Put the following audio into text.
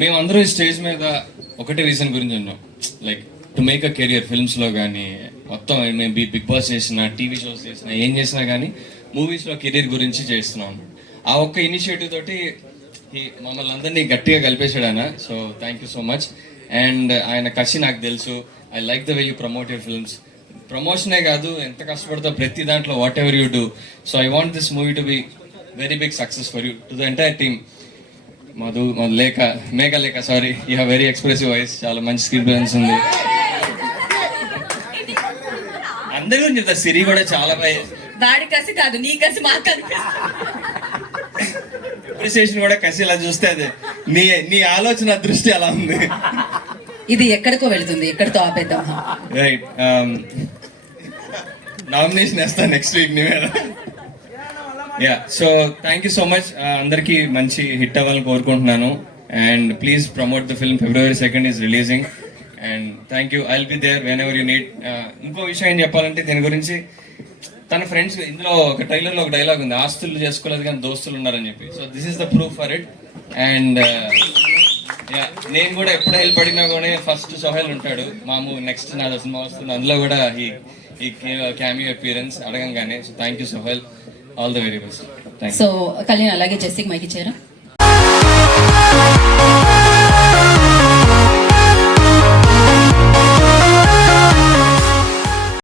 మేమందరూ ఈ స్టేజ్ మీద ఒకటే రీజన్ గురించి ఉన్నాం, like to make a career. ఫిల్మ్స్లో కానీ మొత్తం మేము బిగ్ బాస్ చేసినా, టీవీ షోస్ చేసినా, ఏం చేసినా కానీ మూవీస్లో కెరీర్ గురించి చేస్తున్నాం. ఆ ఒక్క ఇనిషియేటివ్ తోటి మమ్మల్ని అందరినీ గట్టిగా కలిపేశాడు ఆయన. So thank you so much. And ఆయన కసి నాకు తెలుసు. I like the way you promote your films. ప్రమోషనే కాదు, ఎంత కష్టపడతావు ప్రతి దాంట్లో, whatever you do. So I want this movie to be very big success for you, to the entire team. Madhu Meghalekha sorry, you have very expressive voice, చాలా మంచి screen presence ఉంది. అందరి గురించి చెప్తారు, సిరి కూడా చాలా బాగా. వాడి కసి కాదు, నీ కసి మాకు అప్రిసియేషన్ కూడా కసి ఇలా చూస్తే అదే నీ ఆలోచన దృష్టి అలా ఉంది. ఇది ఎక్కడికో వెళుతుంది, ఎక్కడితో ఆపేద్దాం. రైట్, నామినేషన్ వేస్తాను నెక్స్ట్ వీక్ నీ మీద. Yeah, so thank you so much. అందరికీ మంచి హిట్ అవ్వాలని కోరుకుంటున్నాను. And please promote the film. February 2nd is releasing. And thank you, I will be there whenever you need. ఇంకో విషయం ఏం చెప్పాలంటే దీని గురించి, తన ఫ్రెండ్స్, ఇందులో ఒక ట్రైలర్లో ఒక డైలాగ్ ఉంది, ఆస్తులు చేసుకోలేదు కానీ దోస్తులు ఉన్నారని చెప్పి. So this is the proof for it. And yeah, నేను కూడా ఎప్పుడు హెల్ప్ అడిగినా కూడా ఫస్ట్ సోహెల్ ఉంటాడు. మా నెక్స్ట్ నా సినిమా వస్తుంది, అందులో కూడా ఈ క్యామియో అపియరెన్స్ అడగంగానే. So thank you Sohel, all the very best. సో కళ్యాణ్ అలాగే జెస్సీకి మైక్ ఇచ్చారా?